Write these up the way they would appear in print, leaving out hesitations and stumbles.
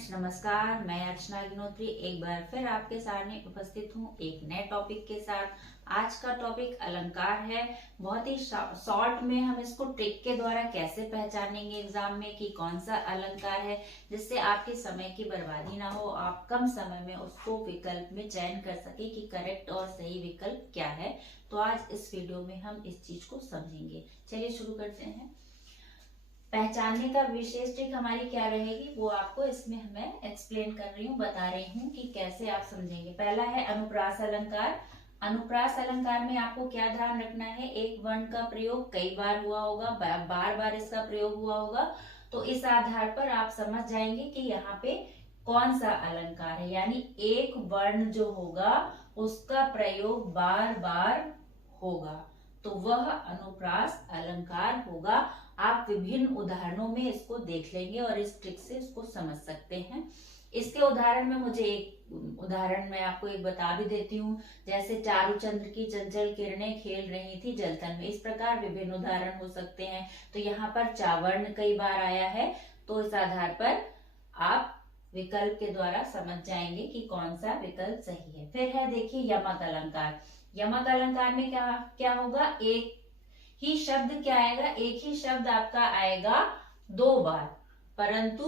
Friends, नमस्कार। मैं अर्चना अग्निहोत्री एक बार फिर आपके सामने उपस्थित हूँ एक नए टॉपिक के साथ। आज का टॉपिक अलंकार है। बहुत ही शॉर्ट में हम इसको ट्रिक के द्वारा कैसे पहचानेंगे एग्जाम में कि कौन सा अलंकार है, जिससे आपके समय की बर्बादी ना हो, आप कम समय में उसको विकल्प में चयन कर सके कि करेक्ट और सही विकल्प क्या है। तो आज इस वीडियो में हम इस चीज को समझेंगे। चलिए शुरू करते हैं। पहचानने का विशेष ट्रिक हमारी क्या रहेगी वो आपको इसमें मैं एक्सप्लेन कर रही हूँ, बता रही हूँ कि कैसे आप समझेंगे। पहला है अनुप्रास अलंकार। अनुप्रास अलंकार में आपको क्या ध्यान रखना है, एक वर्ण का प्रयोग कई बार हुआ होगा, बार बार इसका प्रयोग हुआ होगा, तो इस आधार पर आप समझ जाएंगे कि यहाँ पे कौन सा अलंकार है। यानी एक वर्ण जो होगा उसका प्रयोग बार बार होगा तो वह अनुप्रास अलंकार होगा। आप विभिन्न उदाहरणों में इसको देख लेंगे और इस ट्रिक से इसको समझ सकते हैं। इसके उदाहरण में मुझे एक उदाहरण मैं आपको एक बता भी देती हूँ। जैसे चारुचंद्र की चंचल किरणें खेल रही थी जलतल में, इस प्रकार विभिन्न उदाहरण हो सकते हैं। तो यहाँ पर चावर्ण कई बार आया है, तो इस आधार पर आप विकल्प के द्वारा समझ जाएंगे कि कौन सा विकल्प सही है। फिर है देखिए यमक अलंकार। यमक अलंकार में क्या क्या होगा, एक ही शब्द क्या आएगा, एक ही शब्द आपका आएगा दो बार, परंतु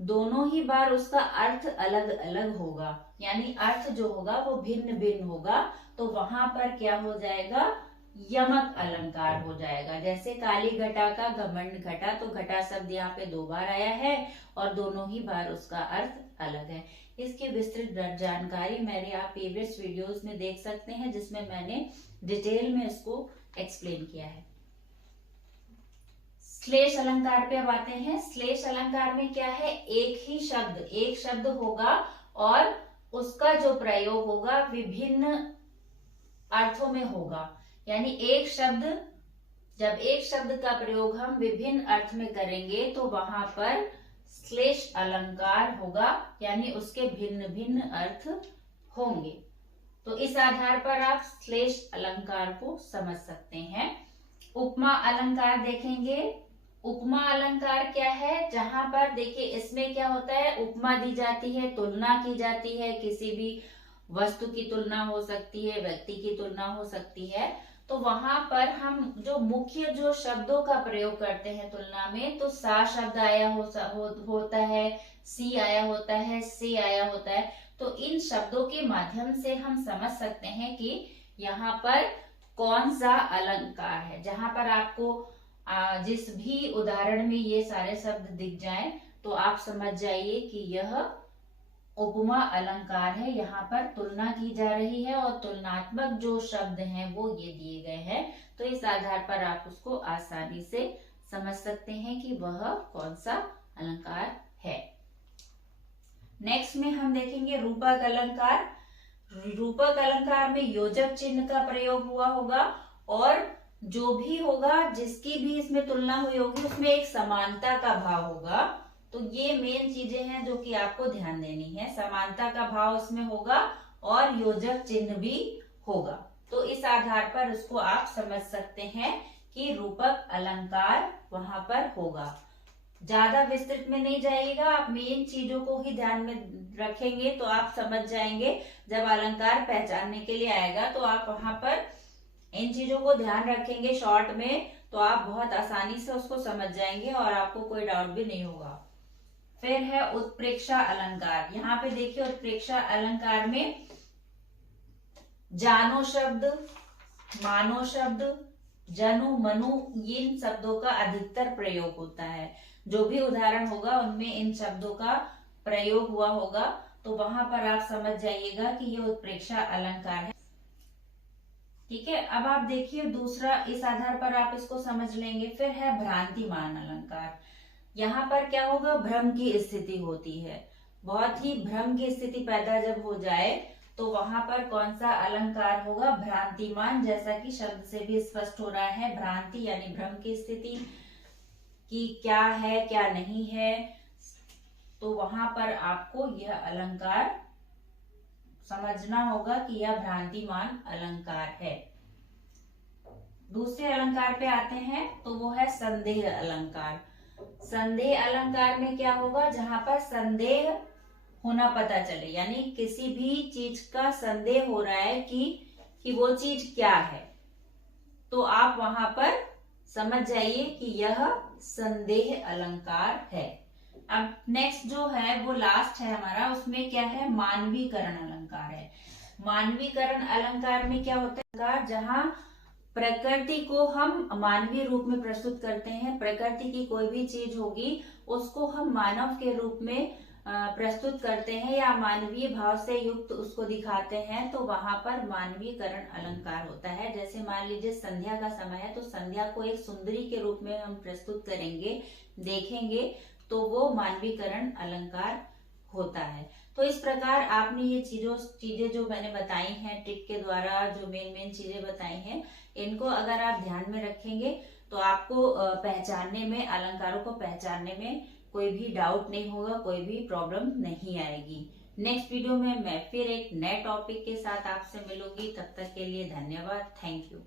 दोनों ही बार उसका अर्थ अलग अलग होगा। यानी अर्थ जो होगा वो भिन्न भिन्न होगा, तो वहां पर क्या हो जाएगा, यमक अलंकार हो जाएगा। जैसे काली घटा का घमंड घटा, तो घटा शब्द यहाँ पे दो बार आया है और दोनों ही बार उसका अर्थ अलग है। इसकी विस्तृत जानकारी मेरे आप प्रीवियस वीडियोस में देख सकते हैं, जिसमें मैंने डिटेल में इसको एक्सप्लेन किया है। श्लेष अलंकार पे अब आते हैं। श्लेष अलंकार में क्या है, एक शब्द होगा और उसका जो प्रयोग होगा विभिन्न अर्थों में होगा। यानी जब एक शब्द का प्रयोग हम विभिन्न अर्थ में करेंगे तो वहां पर श्लेष अलंकार होगा, यानी उसके भिन्न भिन्न अर्थ होंगे। तो इस आधार पर आप श्लेष अलंकार को समझ सकते हैं। उपमा अलंकार देखेंगे। उपमा अलंकार क्या है, जहां पर देखिए इसमें क्या होता है, उपमा दी जाती है, तुलना की जाती है, किसी भी वस्तु की तुलना हो सकती है, व्यक्ति की तुलना हो सकती है। तो वहां पर हम जो मुख्य जो शब्दों का प्रयोग करते हैं तुलना में, तो सा शब्द आया होता है, सी आया होता है, से आया होता है। तो इन शब्दों के माध्यम से हम समझ सकते हैं कि यहाँ पर कौन सा अलंकार है। जहां पर आपको जिस भी उदाहरण में ये सारे शब्द दिख जाएं, तो आप समझ जाइए कि यह उपमा अलंकार है। यहाँ पर तुलना की जा रही है और तुलनात्मक जो शब्द हैं वो ये दिए गए हैं। तो इस आधार पर आप उसको आसानी से समझ सकते हैं कि वह कौन सा अलंकार है। नेक्स्ट में हम देखेंगे रूपक अलंकार। रूपक अलंकार में योजक चिन्ह का प्रयोग हुआ होगा और जो भी होगा, जिसकी भी इसमें तुलना हुई होगी, उसमें एक समानता का भाव होगा। तो ये मेन चीजें हैं जो कि आपको ध्यान देनी है। समानता का भाव इसमें होगा और योजक चिन्ह भी होगा। तो इस आधार पर उसको आप समझ सकते हैं कि रूपक अलंकार वहां पर होगा। ज्यादा विस्तृत में नहीं जाइएगा, आप मेन चीजों को ही ध्यान में रखेंगे तो आप समझ जाएंगे। जब अलंकार पहचानने के लिए आएगा तो आप वहां पर इन चीजों को ध्यान रखेंगे शॉर्ट में, तो आप बहुत आसानी से उसको समझ जाएंगे और आपको कोई डाउट भी नहीं होगा। फिर है उत्प्रेक्षा अलंकार। यहाँ पे देखिए उत्प्रेक्षा अलंकार में जानो शब्द, मानो शब्द, जनु, मनु, इन शब्दों का अधिकतर प्रयोग होता है। जो भी उदाहरण होगा उनमें इन शब्दों का प्रयोग हुआ होगा, तो वहां पर आप समझ जाइएगा कि ये उत्प्रेक्षा अलंकार है। ठीक है, अब आप देखिए दूसरा, इस आधार पर आप इसको समझ लेंगे। फिर है भ्रांतिमान अलंकार। यहाँ पर क्या होगा, भ्रम की स्थिति होती है। बहुत ही भ्रम की स्थिति पैदा जब हो जाए तो वहां पर कौन सा अलंकार होगा, भ्रांतिमान। जैसा कि शब्द से भी स्पष्ट हो रहा है, भ्रांति यानी भ्रम की स्थिति कि क्या है क्या नहीं है, तो वहां पर आपको यह अलंकार समझना होगा कि यह भ्रांतिमान अलंकार है। दूसरे अलंकार पे आते हैं तो वो है संदेह अलंकार। संदेह अलंकार में क्या होगा, जहां पर संदेह होना पता चले, यानी किसी भी चीज का संदेह हो रहा है कि वो चीज क्या है, तो आप वहां पर समझ जाइए कि यह संदेह अलंकार है। अब नेक्स्ट जो है वो लास्ट है हमारा, उसमें क्या है, मानवीकरण अलंकार है। मानवीकरण अलंकार में क्या होता है, जहां प्रकृति को हम मानवीय रूप में प्रस्तुत करते हैं, प्रकृति की कोई भी चीज होगी उसको हम मानव के रूप में प्रस्तुत करते हैं या मानवीय भाव से युक्त उसको दिखाते हैं, तो वहां पर मानवीकरण अलंकार होता है। जैसे मान लीजिए संध्या का समय है, तो संध्या को एक सुंदरी के रूप में हम प्रस्तुत करेंगे, देखेंगे, तो वो मानवीकरण अलंकार होता है। तो इस प्रकार आपने ये चीजें जो मैंने बताई हैं ट्रिक के द्वारा, जो मेन चीजें बताई हैं, इनको अगर आप ध्यान में रखेंगे तो आपको पहचानने में, अलंकारों को पहचानने में कोई भी डाउट नहीं होगा, कोई भी प्रॉब्लम नहीं आएगी। नेक्स्ट वीडियो में मैं फिर एक नए टॉपिक के साथ आपसे मिलूंगी। तब तक के लिए धन्यवाद। Thank you.